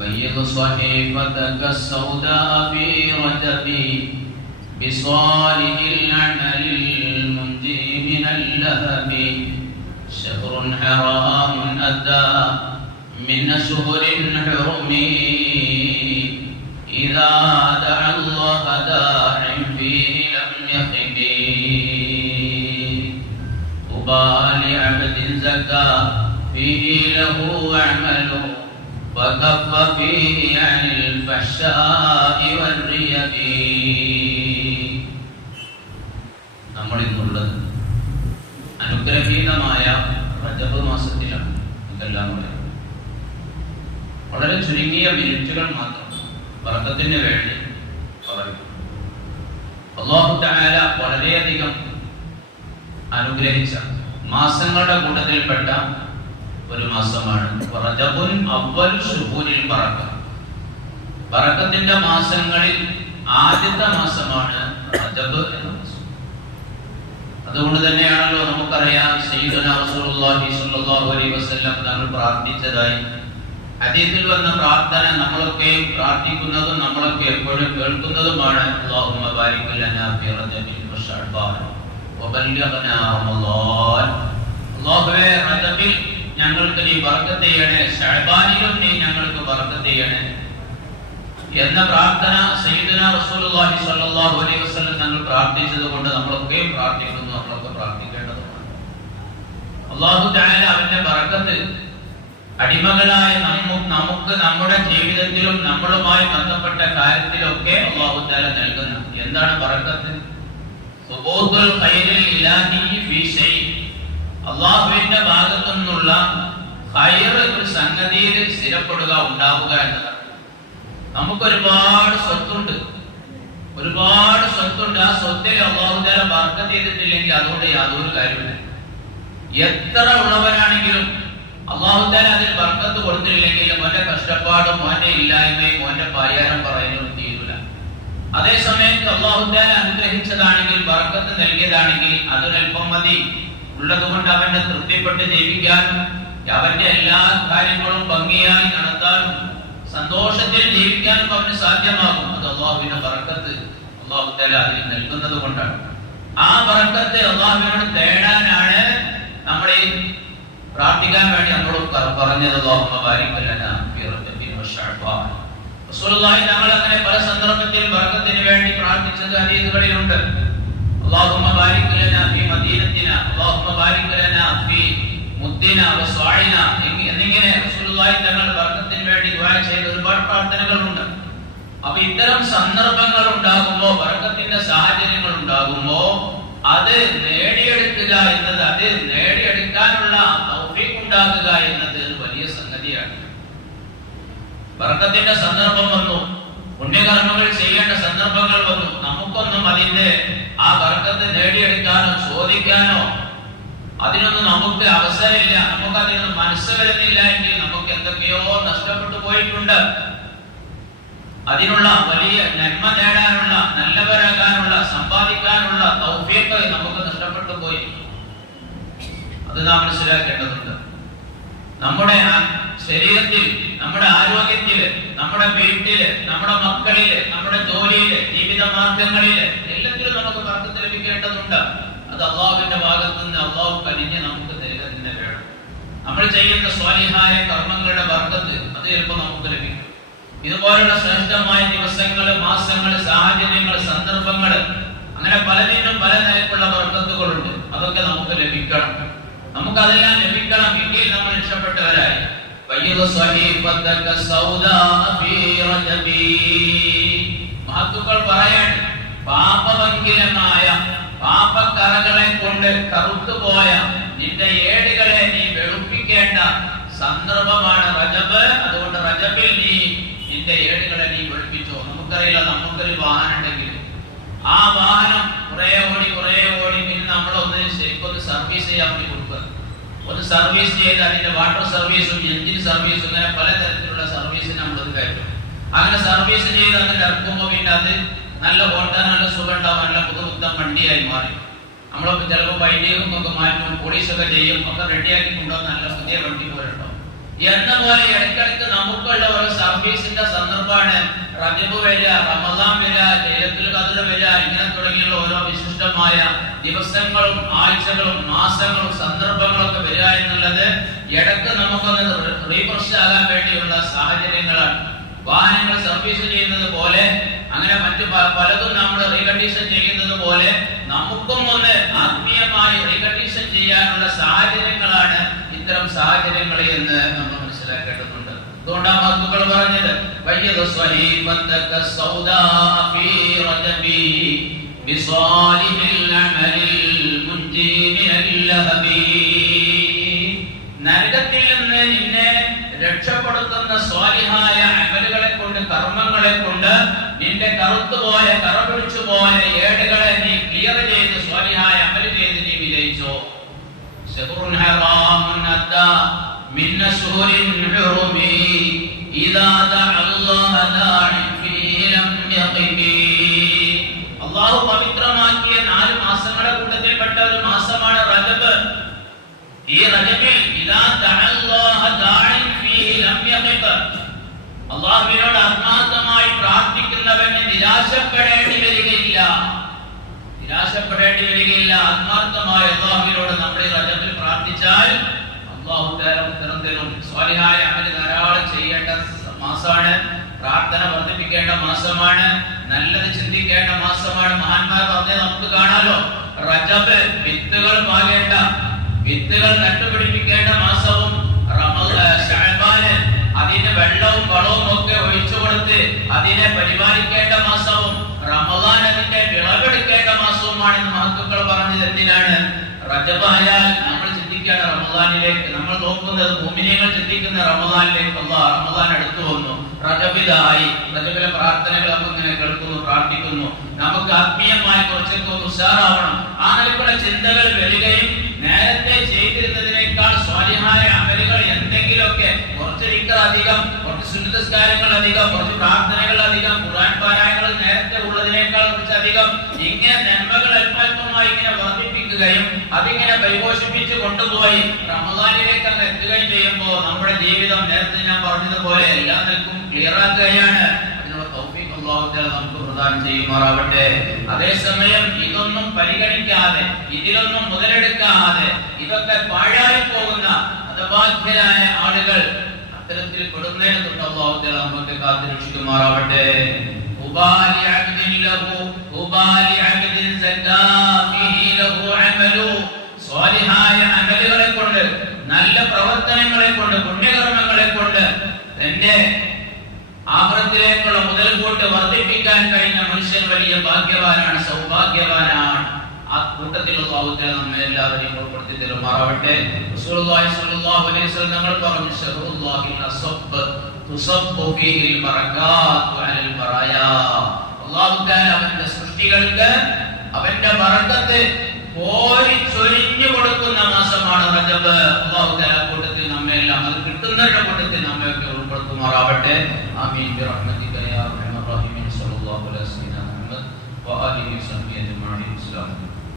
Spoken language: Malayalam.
بيض صحيفتك السوداء في رجبي بصالح العمل المنجي من اللهب. شهر حرام أدى من أشهر حرم. إذا دعا الله داع فيه لم يخب. طوبى لعبد زكى فيه له عمل وكف فيه عن الفحشاء والريب നമ്മൾ ഇന്നുള്ളത് അനുഗ്രഹീതമായ റജബ് മാസത്തിലാണ് ഇതെല്ലാം പറയാം വളരെ ചുരുങ്ങിയ മിനിറ്റുകൾ മാത്രം വർഗത്തിന് വേണ്ടി പറയും അള്ളാഹു തആല വളരെയധികം അനുഗ്രഹിച്ച മാസങ്ങളുടെ കൂട്ടത്തിൽപ്പെട്ട ഒരു മാസമാണ്. പറക്കത്തിന്റെ മാസങ്ങളിൽ ആദ്യത്തെ മാസമാണ് റജബ് എന്ന മാസം. അതുകൊണ്ട് തന്നെയാണല്ലോ നമുക്കറിയാം തങ്ങൾ പ്രാർത്ഥിച്ചതായി. അതീതിൽ വന്ന പ്രാർത്ഥന നമ്മളൊക്കെ പ്രാർത്ഥിക്കുന്നതും നമ്മളൊക്കെ എപ്പോഴും കേൾക്കുന്നതുമാണ്. അല്ലാഹുവേ റജബിൽ ഞങ്ങൾക്ക് നീ ബർക്കത്ത് ചെയ്യണേ. ശഅബാനിലും നീ ഞങ്ങൾക്ക് ബർക്കത്ത് ചെയ്യണേ? എന്ന പ്രാർത്ഥന സയ്യിദുന റസൂലുള്ളാഹി സ്വല്ലല്ലാഹു അലൈഹി വസല്ലം തങ്ങൾ പ്രാർത്ഥിച്ചത് കൊണ്ട് നമ്മളൊക്കെയും പ്രാർത്ഥിക്കുന്നു നമ്മളൊക്കെ പ്രാർത്ഥിക്കേണ്ടതുമാണ് അള്ളാഹു തആല അവന്റെ ബർക്കത്ത് അടിമകളായ നമുക്ക് നമുക്ക് നമ്മുടെ ജീവിതത്തിലും നമ്മളുമായി ബന്ധപ്പെട്ട കാര്യത്തിലൊക്കെ അള്ളാഹു താല നൽകുന്ന. എന്താണ് ബർക്കത്ത് സുബൂത്തുൽ ഖൈറിൽ അള്ളാഹുവിന്റെ ഭാഗത്തു നിന്നുള്ള ഒരു സംഗതിയിൽ സ്ഥിരപ്പെടുക ഉണ്ടാവുക എന്നതാണ്. നമുക്ക് ഒരുപാട് സ്വത്തുണ്ട്. ഒരുപാട് സ്വത്തുണ്ട്. ആ സ്വത്തിൽ അള്ളാഹു വർക്ക് ചെയ്തിട്ടില്ലെങ്കിൽ അതുകൊണ്ട് യാതൊരു കാര്യമില്ല എത്ര ഉള്ളവരാണെങ്കിലും അള്ളാഹുദാൻ അതിൽ വർക്കത്ത് കൊടുത്തിട്ടില്ലെങ്കിലും മോന്റെ കഷ്ടപ്പാടും മോന്റെ ഇല്ലായ്മയും മോന്റെ പരിഹാരം പറയുന്നതും തീരൂല അതേ സമയത്ത് അള്ളാഹുദാൻ അനുഗ്രഹിച്ചതാണെങ്കിൽ വർക്കത്ത് നൽകിയതാണെങ്കിൽ അതിനൽപ്പം മതി. ഉള്ളതുകൊണ്ട് അവനെ തൃപ്തിപ്പെട്ട് ജീവിക്കാൻ അവന്റെ എല്ലാ കാര്യങ്ങളും ഭംഗിയായി നടത്താനും സന്തോഷത്തിൽ ജീവിക്കാനും അവന് സാധ്യമാകും. അത് അള്ളാഹുവിന്റെ പറക്കത്ത് അള്ളാഹു തല അതിൽ നൽകുന്നത് കൊണ്ടാണ്. ആ പറക്കത്തെ അള്ളാഹുവിനോട് തേടാനാണ് നമ്മളെ പ്രാർത്ഥിക്കാൻ വേണ്ടി നമ്മളോട് പറഞ്ഞത്. തങ്ങൾ അങ്ങനെ പല സന്ദർഭത്തിൽ ബർക്കത്തിന് വേണ്ടി പ്രാർത്ഥിച്ചത് ഹദീസുകളിലുണ്ട് അല്ലാഹുമ്മ بارك لنا في مدينتنا اللهم بارك لنا ഫീ മുദ്ദിന എന്നി- എന്നിങ്ങനെ റസൂലുള്ളാഹി തങ്ങൾ ബർക്കത്തിന് വേണ്ടി ദുആ ചെയ്ത ഒരുപാട് പ്രാർത്ഥനകളുണ്ട് അപ്പൊ ഇത്തരം സന്ദർഭങ്ങൾ ഉണ്ടാകുമ്പോ ബർക്കത്തിന്റെ സാഹചര്യങ്ങൾ ഉണ്ടാകുമ്പോൾ അത് നേടിയെടുക്കുക എന്നത് അത് നേടിയെടുക്കാനുള്ള ഉണ്ടാക്കുക എന്നത് വലിയ സംഗതിയാണ്. ബർക്കത്തിന്റെ സന്ദർഭം വന്നു. പുണ്യകർമ്മങ്ങൾ ചെയ്യേണ്ട സന്ദർഭങ്ങൾ വന്നു. നമുക്കൊന്നും അതിന്റെ ആ തർക്കത്തെ നേടിയെടുക്കാനോ ചോദിക്കാനോ അതിനൊന്നും നമുക്ക് അവസരമില്ല. നമുക്ക് അതിനൊന്നും മനസ്സ് വരുന്നില്ല എങ്കിൽ നമുക്ക് എന്തൊക്കെയോ നഷ്ടപ്പെട്ടു പോയിട്ടുണ്ട്. അതിനുള്ള വലിയ നന്മ നേടാനുള്ള നല്ലവരാകാനുള്ള സമ്പാദിക്കാനുള്ള തൗഫീഖ് നമുക്ക് നഷ്ടപ്പെട്ടു പോയി. അത് നാം മനസ്സിലാക്കേണ്ടതുണ്ട്. നമ്മുടെ ശരീരത്തിൽ നമ്മുടെ ആരോഗ്യത്തിൽ നമ്മുടെ വീട്ടിൽ നമ്മുടെ മക്കളിൽ നമ്മുടെ ജോലിയിൽ ജീവിത മാർഗങ്ങളിൽ എല്ലാത്തിലും നമുക്ക് ബർക്കത്ത് ലഭിക്കേണ്ടതുണ്ട്. അത് അള്ളാഹുവിന്റെ ഭാഗത്ത് നിന്ന് അള്ളാഹു കനിഞ്ഞ് നമുക്ക് തരിക തന്നെ വേണം. നമ്മൾ ചെയ്യുന്ന സ്വാലിഹായ കർമ്മങ്ങളുടെ ബർക്കത്ത് അത് ചിലപ്പോൾ നമുക്ക് ലഭിക്കും. ഇതുപോലുള്ള ശ്രേഷ്ഠമായ ദിവസങ്ങൾ മാസങ്ങൾ സാഹചര്യങ്ങൾ സന്ദർഭങ്ങൾ അങ്ങനെ പലതിനും പല നിലക്കുള്ള ബർക്കത്തുകളുണ്ട് അതൊക്കെ നമുക്ക് ലഭിക്കണം. നമുക്കതെല്ലാം ലഭിക്കണം. എങ്കിൽ നമ്മൾ രക്ഷപ്പെട്ടവരായി. വയ്യുദ് صحيفتك സൗദാ في رجبي മഹത്തുക്കൾ പറയാണ് പാപഭംഗിലമായ പാപക്കറകളെ കൊണ്ട് കറുത്തുപോയ നിന്റെ ഏടുകളെ നീ വെളുപ്പിക്കേണ്ട സന്ദർഭമാണ് റജബ്. അതുകൊണ്ട് റജബിൽ നീ നിന്റെ ഏടുകളെ നീ വെളുപ്പിച്ചോ. നമുക്കറിയില്ല നമുക്കൊരു വാഹനം ഉണ്ടെങ്കിൽ ആ വാഹനം കുറെ ഓടി കുറെ ഓടി പിന്നെ നമ്മളൊന്ന് ശരിക്കൊന്ന് സർവീസ് ചെയ്യാൻ വേണ്ടി കൊടുക്കുക ഒന്ന് സർവീസ് ചെയ്ത് അതിന്റെ വാട്ടർ സർവീസും എഞ്ചിൻ സർവീസും ഇങ്ങനെ പലതരത്തിലുള്ള സർവീസ് നമ്മൾ കയറ്റും അങ്ങനെ സർവീസ് ചെയ്ത് അതിന്റെ ഇറക്കുമ്പോൾ പിന്നെ അത് നല്ല ഓട്ടാൻ നല്ല സുഖം ഉണ്ടാവും നല്ല പുതുമുത്ത വണ്ടിയായി മാറി. നമ്മളൊക്കെ ചിലപ്പോൾ വൈദ്യുതിയും ഒക്കെ മാറ്റും പോലീസൊക്കെ ചെയ്യും ഒക്കെ റെഡിയാക്കി കൊണ്ടുവന്ന് നല്ല പുതിയ വണ്ടി പോലെ ഉണ്ടാവും. എന്ന പോലെ ഇടയ്ക്കിടയ്ക്ക് നമുക്കുള്ള ഒരു സർവീസ് സർവീസിന്റെ സന്ദർഭമാണ്. റജബ് വരിക റമദാൻ വരിക ലൈലത്തുൽ ഖദർ വരിക ഇങ്ങനെ തുടങ്ങിയുള്ള ഓരോ വിശിഷ്ടമായ ദിവസങ്ങളും ആഴ്ചകളും മാസങ്ങളും സന്ദർഭങ്ങളൊക്കെ വരിക എന്നുള്ളത് ഇടയ്ക്ക് നമുക്കൊന്ന് റീഫ്രഷ് ആകാൻ വേണ്ടിയുള്ള സാഹചര്യങ്ങളാണ്. വാഹനങ്ങൾ സർവീസ് ചെയ്യുന്നത് പോലെ അങ്ങനെ മറ്റു പലതും നമ്മൾ റീകണ്ടീഷൻ ചെയ്യുന്നത് പോലെ നമുക്കും ഒന്ന് ആത്മീയമായി റീകണ്ടീഷൻ ചെയ്യാനുള്ള സാഹചര്യങ്ങളാണ് ഇത്തരം സാഹചര്യങ്ങൾ എന്ന് നമ്മൾ മനസ്സിലാക്കേണ്ടതുണ്ട്. അതുകൊണ്ടാണ് മക്കുകൾ പറഞ്ഞത് വയ്യത് സ്വഹീബത്തക സൗദാ ഫീ റജബി ബിസ്വാലിഹിൽ അമലിൽ മുൻജി മിനൽ ലഹബി നരകത്തിൽ നിന്ന് നിന്നെ രക്ഷപ്പെടുത്തുന്ന സ്വാലിഹായ അമലുകളെ കൊണ്ട് കർമ്മങ്ങളെ കൊണ്ട് നിന്റെ കറുത്തുപോയ കറപിടിച്ചു പോയ ഏടുകളെ നീ ക്ലിയർ ചെയ്ത് സ്വാലിഹായ അമൽ ചെയ്ത് നീ വിജയിച്ചോ? ഹറാമുൻ അത്താ മിൻ അശ്ഹുരിൻ ഹുറുമി ഇദാ ദഅ അല്ലാഹ ദാഇ ഫീഹി ലം യഖിബി അല്ലാഹു പവിത്രമാക്കിയ നാല് മാസങ്ങളുടെ കൂട്ടത്തിൽപ്പെട്ട ഒരു മാസമാണ് റജബ്. ഈ റജബിൽ ഇദാ ദഅല്ലാഹ ദാഇൻ ഫീഹി ലം യഖിബ് അല്ലാഹുവിനോട് ആത്മാർത്ഥമായി പ്രാർത്ഥിക്കുന്നവന് നിരാശപ്പെടേണ്ടി വരികയില്ല. നിരാശപ്പെടേണ്ടി വരികയില്ല. ആത്മാർത്ഥമായി അള്ളാഹുവിനോട് നമ്മൾ ഈ റജബിൽ പ്രാർത്ഥിച്ചാൽ സ്വാലിഹായ അമൽ ധാരാളം ചെയ്യേണ്ട മാസമാണ് പ്രാർത്ഥന വർദ്ധിപ്പിക്കേണ്ട മാസമാണ്. നല്ലത് ചിന്തിക്കേണ്ട മാസമാണ്. മഹാന്മാർ പറഞ്ഞ നമുക്ക് കാണാലോ. റജബ് വിത്തുകൾ വാങ്ങേണ്ട വിത്തുകൾ നട്ടുപിടിപ്പിക്കേണ്ട മാസവും അതിന് വെള്ളവും വളവും ഒക്കെ ഒഴിച്ചു കൊടുത്ത് അതിനെ പരിപാലിക്കേണ്ട മാസവും റമദാൻ അതിന്റെ വിളവെടുക്കേണ്ട മാസവുമാണെന്ന് മഹത്തുക്കൾ പറഞ്ഞത് എന്തിനാണ്? റജബായാൽ ചിന്തിക്കുകയാണ് റമദാനിലേക്ക് നമ്മൾ നോക്കുന്നത് ഭൂമിനികൾ ചിന്തിക്കുന്ന റമദാനിലേക്ക് അള്ളാഹ് റമദാൻ അടുത്തു വന്നു. പ്രജപിതായി റജബിലെ പ്രാർത്ഥനകൾ നമുക്ക് ഇങ്ങനെ കേൾക്കുന്നു പ്രാർത്ഥിക്കുന്നു. നമുക്ക് ആത്മീയമായി കുറച്ചൊക്കെ ഒന്ന് ഉഷാറാവണം. ആ നിലക്കുള്ള ചിന്തകൾ വരികയും നേരത്തെ ചെയ്തിരുന്നതിനേക്കാൾ സ്വാലിഹായ അമലുകൾ എന്തെങ്കിലുമൊക്കെ കുറച്ച് ദിക്ർ അധികം കുറച്ച് സുനിതസ്കാരങ്ങൾ അധികം കുറച്ച് പ്രാർത്ഥനകൾ അധികം ഖുർആൻ പാരായണങ്ങൾ നേരത്തെ ഉള്ളതിനേക്കാൾ കുറച്ച് അധികം ഇങ്ങനെ വർദ്ധിപ്പിക്കുകയും അതിങ്ങനെ പരിപോഷിപ്പിച്ച് കൊണ്ടുപോയി റമദാനിലേക്ക് അങ്ങ് എത്തുകയും ചെയ്യുമ്പോൾ നമ്മുടെ ജീവിതം നേരത്തെ ഞാൻ പറഞ്ഞതുപോലെ എല്ലാ നിൽക്കും ക്ലിയർ ആക്കുകയാണ്. നമുക്ക് പ്രദാനം ചെയ്യുമാറാവട്ടെ അതേസമയം ഇതൊന്നും പരിഗണിക്കാതെ ഇതിലൊന്നും മുതലെടുക്കാതെ ഇതൊക്കെ പാഴായി പോകുന്ന ഹതഭാഗ്യരായ ആളുകൾ അത്തരത്തിൽ പെടുന്നതിന് തൊട്ട് തആല നമുക്ക് കാത്തുരക്ഷിക്കുമാറാവട്ടെ ഉബാലി അബ്ദിൻ ലഹു ഉബാലി നല്ല പ്രവർത്തനങ്ങളെ കൊണ്ട് പുണ്യകർമ്മങ്ങളെ കൊണ്ട് തന്റെ ആഹ്രത്തിലേക്കുള്ള മുതൽകൂട്ട് വർദ്ധിപ്പിക്കാൻ കഴിഞ്ഞ മനുഷ്യൻ വലിയ ഭാഗ്യവാനാണ് സൗഭാഗ്യവാനാണ്. ആ കൂട്ടത്തിൽ നമ്മെ എല്ലാവരെയും ഉൾപ്പെടുത്തി തരുമാറാവട്ടെ നമ്മൾ പറഞ്ഞു അവന്റെ സൃഷ്ടികൾക്ക് അവന്റെ മറക്കത്തെ കോരി ചൊരിഞ്ഞു മാസമാണ് ആ കൂട്ടത്തിൽ നമ്മെ എല്ലാം അത് കിട്ടുന്നവരുടെ കൂട്ടത്തിൽ നമ്മയൊക്കെ ഉൾപ്പെടുത്തുമാറാവട്ടെ. ആമീൻ. അലൈക്കും.